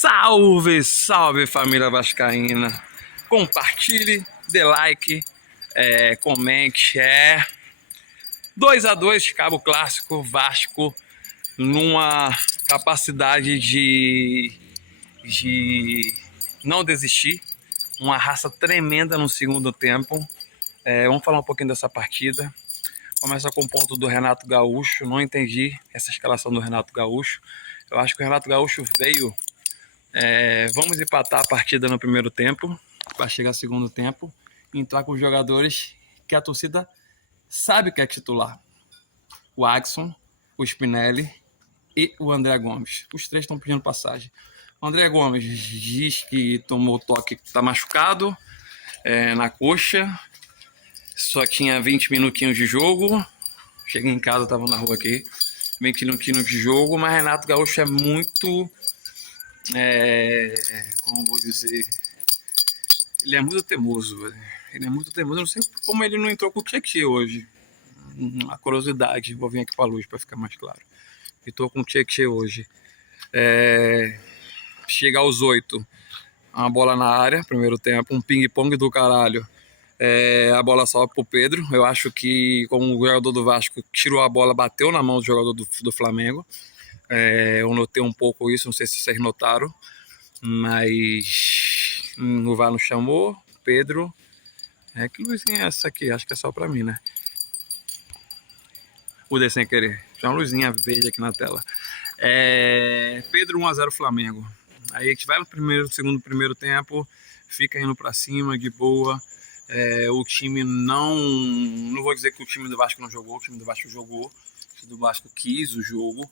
Salve, salve família vascaína, compartilhe, dê like, comente, 2-2, Cabo Clássico, Vasco, numa capacidade de não desistir, uma raça tremenda no segundo tempo. Vamos falar um pouquinho dessa partida. Começa com o ponto do Renato Gaúcho. Não entendi essa escalação do Renato Gaúcho. Eu acho que o Renato Gaúcho veio... vamos empatar a partida no primeiro tempo, para chegar ao segundo tempo, e entrar com os jogadores que a torcida sabe que é titular. O Axson, o Spinelli e o André Gomes. Os três estão pedindo passagem. O André Gomes diz que tomou toque, está machucado na coxa, só tinha 20 minutinhos de jogo. Cheguei em casa, estava na rua aqui, 20 minutinhos de jogo, mas Renato Gaúcho é muito... como vou dizer, ele é muito teimoso, ele é muito teimoso. Eu não sei como ele não entrou com o Tietchan hoje. Uma curiosidade, vou vir aqui para a luz para ficar mais claro. Entrou com o Tietchan hoje. Chega aos 8, uma bola na área, primeiro tempo, um ping-pong do caralho. A bola sobe pro Pedro. Eu acho que, como o jogador do Vasco tirou a bola, bateu na mão do jogador do Flamengo. Eu notei um pouco isso, não sei se vocês notaram, mas o VAR não chamou. Pedro, que luzinha é essa aqui? Acho que é só pra mim, né? Mudei sem querer, tinha uma luzinha verde aqui na tela. Pedro 1-0 Flamengo. Aí a gente vai no segundo tempo, fica indo pra cima de boa. O time não vou dizer que o time do Vasco não jogou, o time do Vasco jogou, o time do Vasco quis o jogo.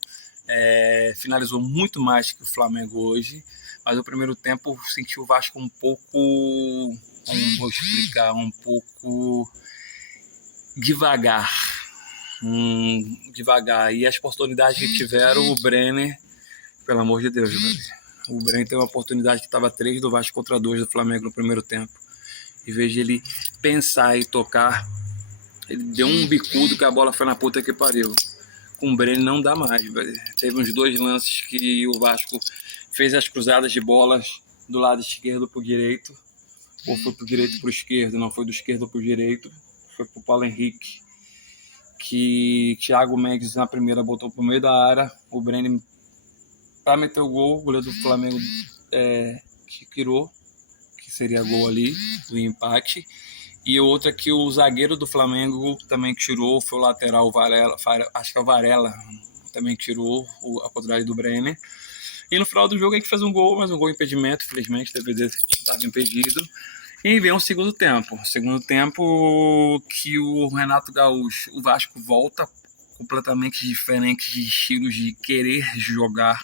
Finalizou muito mais que o Flamengo hoje, mas o primeiro tempo sentiu o Vasco um pouco, como vou explicar, um pouco devagar, e as oportunidades que tiveram, o Brenner, pelo amor de Deus, velho. O Brenner teve uma oportunidade que estava 3 do Vasco contra 2 do Flamengo no primeiro tempo. Em vez de ele pensar e tocar, ele deu um bicudo que a bola foi na puta que pariu. Com o Brenner não dá mais, velho. Teve uns 2 lances que o Vasco fez as cruzadas de bolas do lado esquerdo pro direito, ou foi pro direito pro esquerdo, não foi do esquerdo pro direito, foi pro Paulo Henrique, que Thiago Mendes na primeira botou pro meio da área, o Brenner para meter o gol, o goleiro do Flamengo tirou, que seria gol ali, do empate. E outra que o zagueiro do Flamengo também tirou, foi o lateral, o Varela, acho que é o Varela, também tirou a oportunidade do Brenner. E no final do jogo a gente fez um gol, mas um gol impedimento, infelizmente, o DVD estava impedido. E vem o segundo tempo. Segundo tempo que o Renato Gaúcho, o Vasco volta completamente diferente de estilos de querer jogar.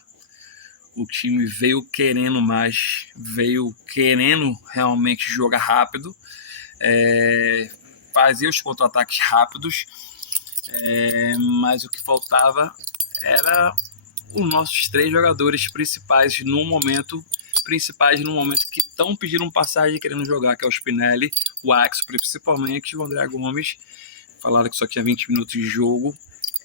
O time veio querendo mais, veio querendo realmente jogar rápido. Fazia os contra-ataques rápidos, mas o que faltava era os nossos 3 jogadores principais no momento que estão pedindo passagem e querendo jogar, que é o Spinelli, o Axel, principalmente o André Gomes. Falaram que só tinha 20 minutos de jogo,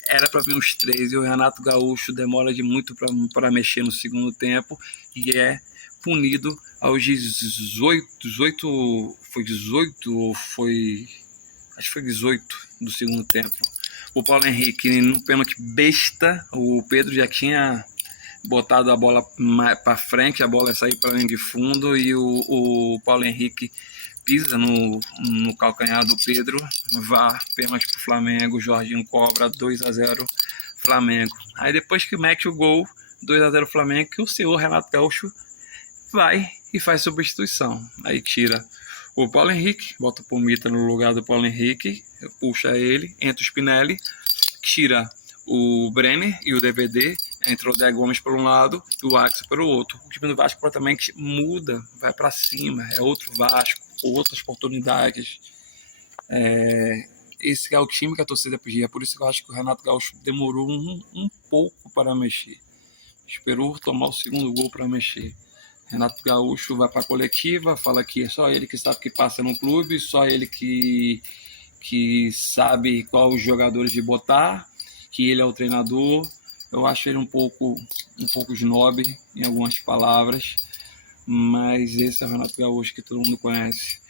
era para vir os 3, e o Renato Gaúcho demora de muito para mexer no segundo tempo e é punido aos 18, acho que foi 18 do segundo tempo. O Paulo Henrique, no pênalti besta, o Pedro já tinha botado a bola para frente, a bola ia sair para a linha de fundo, e o Paulo Henrique pisa no calcanhar do Pedro, vá, pênalti pro Flamengo, Jorginho cobra 2-0 Flamengo. Aí depois que mete o gol, 2-0 Flamengo, que o senhor Renato Gaúcho vai e faz substituição. Aí tira o Paulo Henrique, bota o Pumita no lugar do Paulo Henrique, puxa ele, entra o Spinelli, tira o Brenner e o DVD, entra o André Gomes por um lado e o Axel pelo outro. O time do Vasco completamente muda, vai para cima, é outro Vasco, outras oportunidades. Esse é o time que a torcida pedia, é por isso que eu acho que o Renato Gaúcho demorou um pouco para mexer. Esperou tomar o segundo gol para mexer. Renato Gaúcho vai para a coletiva, fala que é só ele que sabe o que passa no clube, só ele que sabe qual os jogadores de botar, que ele é o treinador, Eu acho ele um pouco snob em algumas palavras, mas esse é o Renato Gaúcho que todo mundo conhece.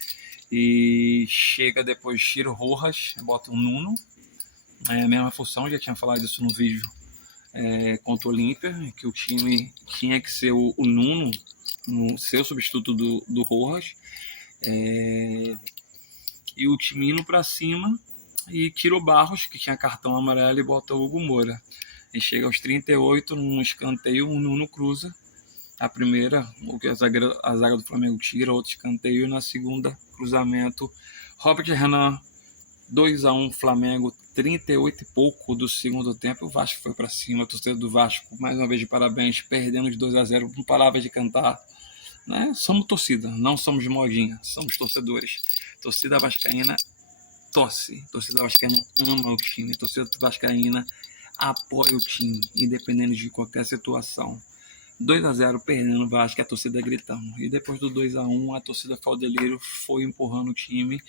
E chega depois, tira o Rojas, bota o Nuno, é a mesma função, já tinha falado isso no vídeo contra o Olímpia, que o time tinha que ser o Nuno, ser o substituto do Rojas, e o time indo para cima, e tira o Barros, que tinha cartão amarelo, e bota o Hugo Moura. E chega aos 38, num escanteio, o Nuno cruza a primeira, o que a zaga do Flamengo tira, outro escanteio, e na segunda, cruzamento, Robert Renan, 2-1 Flamengo, 38 e pouco do segundo tempo, o Vasco foi para cima, a torcida do Vasco, mais uma vez de parabéns, perdendo de 2-0, não parava de cantar, né? Somos torcida, não somos modinha, somos torcedores. Torcida vascaína torce, torcida vascaína ama o time, torcida vascaína apoia o time, independente de qualquer situação. 2-0 perdendo o Vasco, a torcida gritando. E depois do 2-1, a torcida Caldeiro foi empurrando o time.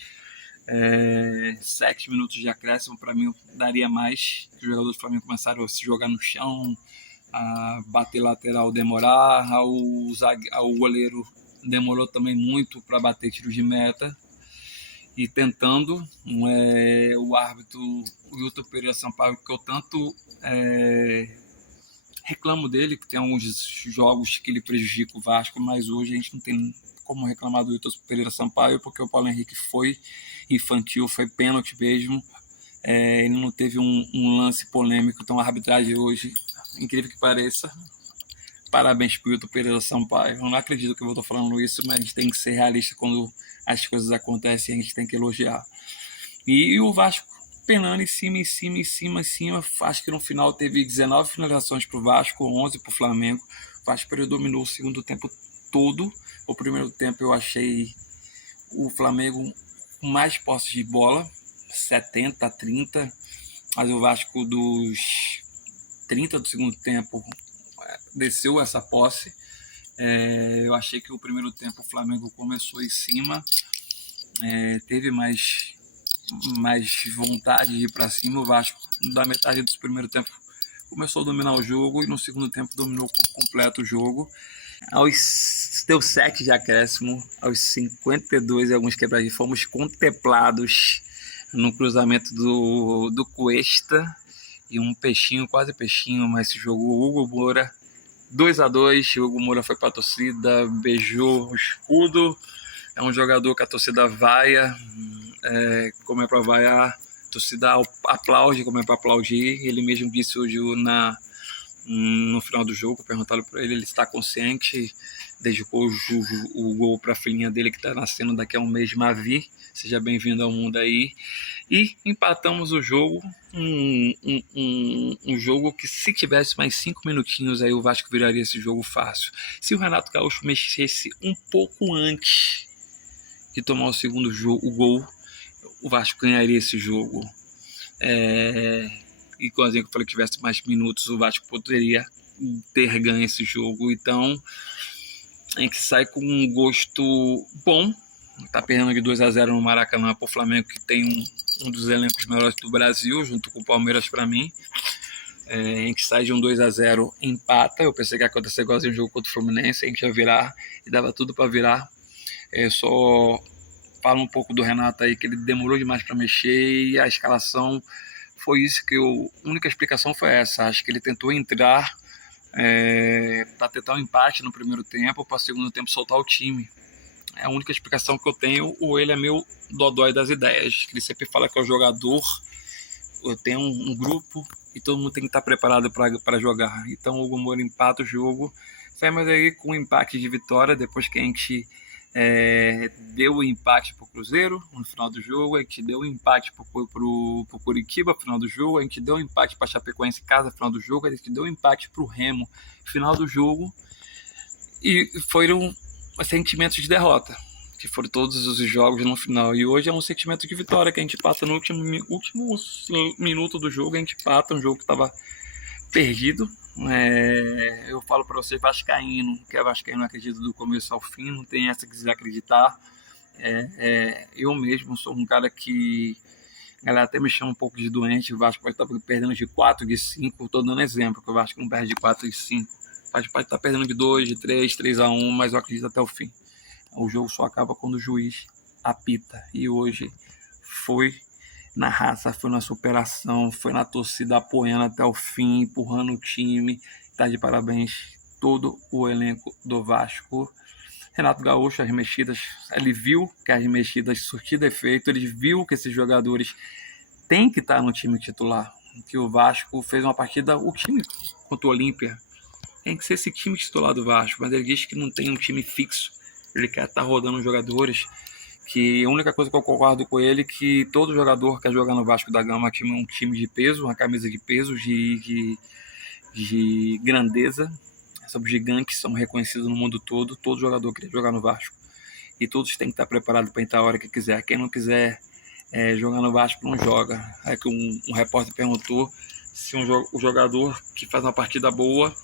7 minutos de acréscimo, para mim daria mais. Os jogadores do Flamengo começaram a se jogar no chão, a bater lateral, demorar. O goleiro demorou também muito para bater tiro de meta. E tentando, o árbitro, o Wilton Pereira Sampaio, que eu tanto reclamo dele, que tem alguns jogos que ele prejudica o Vasco, mas hoje a gente não tem como reclamar do Wilton Pereira Sampaio, porque o Paulo Henrique foi infantil, foi pênalti mesmo, ele não teve um lance polêmico, então a arbitragem hoje, incrível que pareça, parabéns para o Wilton Pereira Sampaio. Eu não acredito que eu estou falando isso, mas a gente tem que ser realista quando as coisas acontecem, a gente tem que elogiar. E o Vasco penando em cima. Acho que no final teve 19 finalizações para o Vasco, 11 para o Flamengo. O Vasco dominou o segundo tempo todo. O primeiro tempo eu achei o Flamengo com mais posse de bola, 70-30. Mas o Vasco dos 30 do segundo tempo desceu essa posse. Eu achei que o primeiro tempo o Flamengo começou em cima, teve mais vontade de ir para cima. O Vasco, da metade do primeiro tempo, começou a dominar o jogo e no segundo tempo dominou por completo o jogo. Deu 7 de acréscimo, aos 52 e alguns quebradinhos, fomos contemplados no cruzamento do Cuesta e um peixinho, quase peixinho, mas se jogou o Hugo Moura, 2-2, o Hugo Moura foi para a torcida, beijou o escudo, é um jogador que a torcida vaia, como é para vaiar, a torcida aplaude como é para aplaudir. Ele mesmo disse hoje no final do jogo, perguntaram para ele está consciente, dedicou o gol para a filhinha dele que está nascendo daqui a um mês, Mavi, seja bem-vindo ao mundo aí, e empatamos o jogo, um jogo que se tivesse mais 5 minutinhos aí o Vasco viraria esse jogo fácil. Se o Renato Gaúcho mexesse um pouco antes de tomar o segundo o gol, o Vasco ganharia esse jogo. E quando eu falei que tivesse mais minutos, o Vasco poderia ter ganho esse jogo. Então, a gente sai com um gosto bom. Tá perdendo de 2-0 no Maracanã para o Flamengo, que tem um dos elencos melhores do Brasil, junto com o Palmeiras para mim. A gente sai de um 2-0, empata. Eu pensei que ia acontecer igualzinho o jogo contra o Fluminense, a gente ia virar e dava tudo para virar. Só falo um pouco do Renato aí, que ele demorou demais para mexer e a escalação foi isso que a única explicação foi essa. Acho que ele tentou entrar para tentar um empate no primeiro tempo, para o segundo tempo soltar o time. É a única explicação que eu tenho, ou ele é meio dodói das ideias. Ele sempre fala que é o jogador, eu tenho um grupo e todo mundo tem que estar preparado para jogar. Então o Hugo Moura empata o jogo, mas aí com um empate de vitória, depois que a gente deu o empate para o Cruzeiro no final do jogo, a gente deu o empate para o Curitiba no final do jogo, a gente deu o empate para a Chapecoense em casa no final do jogo, a gente deu o empate para o Remo no final do jogo, e foram sentimentos de derrota, que foram todos os jogos no final, e hoje é um sentimento de vitória, que a gente passa no último minuto do jogo, a gente pata um jogo que estava perdido. Eu falo para vocês, vascaíno, que é vascaíno, acredito do começo ao fim, não tem essa que desacreditar. Eu mesmo sou um cara que A galera até me chama um pouco de doente. O Vasco pode estar perdendo de 4, de 5. Estou dando exemplo, que o Vasco não perde de 4 e 5. Pode estar perdendo de 2, de 3, 3-1, mas eu acredito até o fim. O jogo só acaba quando o juiz apita. E hoje foi na raça, foi na superação, foi na torcida apoiando até o fim, empurrando o time. Tá de parabéns todo o elenco do Vasco. Renato Gaúcho, as mexidas, ele viu que as mexidas surtiram efeito, ele viu que esses jogadores têm que estar no time titular, que o Vasco fez uma partida, o time contra o Olímpia, tem que ser esse time titular do Vasco, mas ele diz que não tem um time fixo, ele quer estar rodando os jogadores, que a única coisa que eu concordo com ele é que todo jogador quer jogar no Vasco da Gama, um time de peso, uma camisa de peso, de grandeza. São gigantes, são reconhecidos no mundo todo. Todo jogador queria jogar no Vasco. E todos têm que estar preparados para entrar a hora que quiser. Quem não quiser jogar no Vasco, não joga. Aí que um repórter perguntou se o jogador que faz uma partida boa,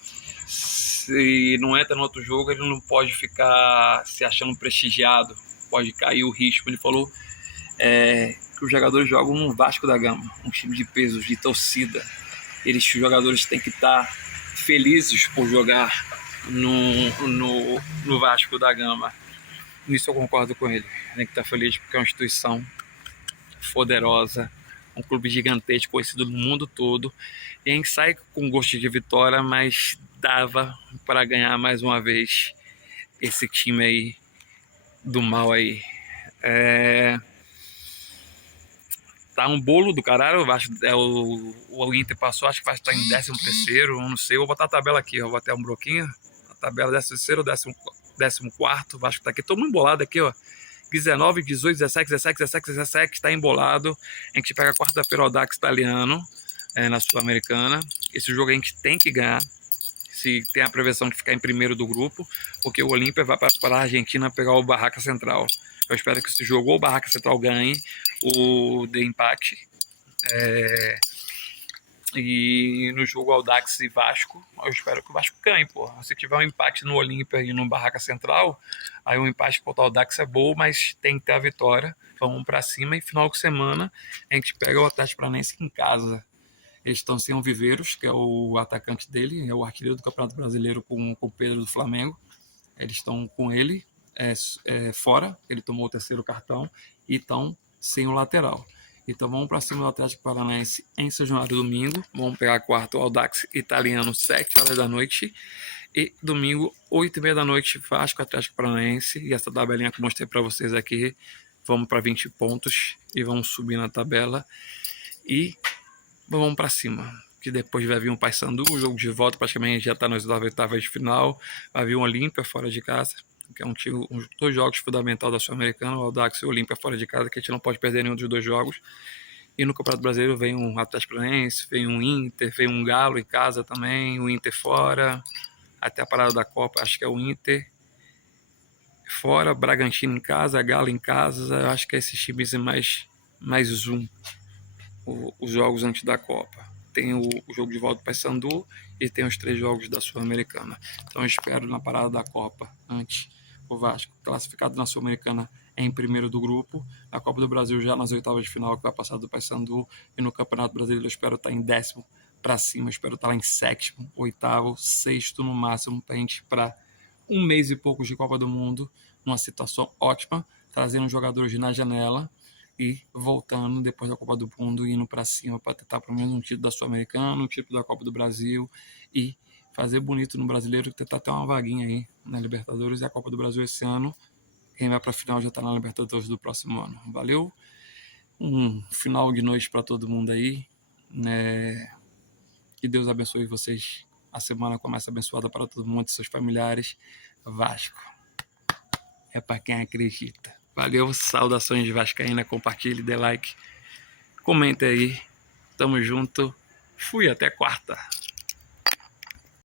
se não entra no outro jogo, ele não pode ficar se achando prestigiado. Pode cair o risco. Ele falou que os jogadores jogam no Vasco da Gama, um time de peso, de torcida. Os jogadores têm que estar felizes por jogar no Vasco da Gama. Nisso eu concordo com ele. Tem que estar feliz porque é uma instituição poderosa, um clube gigantesco, conhecido no mundo todo. E a gente sai com gosto de vitória, mas dava para ganhar mais uma vez esse time aí do mal aí. Tá um bolo do caralho. O Inter passou, acho que vai estar em 13º, não sei. Eu vou botar a tabela aqui, eu vou até um bloquinho. A tabela 13º, 14º, Vasco tá aqui. Todo mundo embolado aqui, ó. 19, 18, 17, 17, 17, 17, tá embolado. A gente pega quarta-feira o Audax italiano, na Sul-Americana. Esse jogo a gente tem que ganhar, se tem a previsão de ficar em primeiro do grupo, porque o Olímpia vai para a Argentina pegar o Barraca Central. Eu espero que esse jogo o Barraca Central ganhe, o de empate. E no jogo Audax e Vasco, eu espero que o Vasco ganhe, pô. Se tiver um empate no Olímpia e no Barraca Central, aí um empate contra o Audax é bom, mas tem que ter a vitória. Vamos para cima e final de semana a gente pega o Atlético Paranaense em casa. Eles estão sem o Viveiros, que é o atacante dele, é o artilheiro do Campeonato Brasileiro com o Pedro do Flamengo. Eles estão com ele fora, ele tomou o 3º cartão, e estão sem o lateral. Então vamos para cima do Atlético Paranaense em São Januário domingo. Vamos pegar quarto Audax italiano 7h da noite. E domingo, 8h30 da noite, Vasco Atlético Paranaense. E essa tabelinha que eu mostrei para vocês aqui. Vamos para 20 pontos e vamos subir na tabela. E vamos para cima. Que depois vai vir um Paysandu, o jogo de volta praticamente já está nas oitavas de final. Vai vir um Olímpia fora de casa, que é dois jogos fundamentais da Sul-Americana, o Audax e o Olímpia fora de casa, que a gente não pode perder nenhum dos dois jogos. E no Campeonato Brasileiro vem um Atlético Paranaense, vem um Inter, vem um Galo em casa também, o Inter fora, até a parada da Copa, acho que é o Inter fora, Bragantino em casa, Galo em casa, eu acho que é esses times mais os jogos antes da Copa. Tem o jogo de volta do Paysandu e tem os 3 jogos da Sul-Americana. Então eu espero na parada da Copa, antes, o Vasco classificado na Sul-Americana em primeiro do grupo, na Copa do Brasil já nas oitavas de final, que vai passar do Paysandu, e no Campeonato Brasileiro eu espero estar em 10º para cima, eu espero estar lá em 7º, 8º, 6º no máximo, para a gente para um mês e pouco de Copa do Mundo, numa situação ótima, trazendo jogadores na janela e voltando depois da Copa do Mundo, indo para cima para tentar pelo menos um título da Sul-Americana, um título da Copa do Brasil e fazer bonito no Brasileiro, tentar ter uma vaguinha aí na Libertadores e a Copa do Brasil esse ano. Quem vai para a final já está na Libertadores do próximo ano. Valeu? Um final de noite para todo mundo aí. Que Deus abençoe vocês. A semana começa abençoada para todo mundo e seus familiares. Vasco é para quem acredita. Valeu, saudações de vascaína, compartilhe, dê like, comente aí, tamo junto, fui até quarta.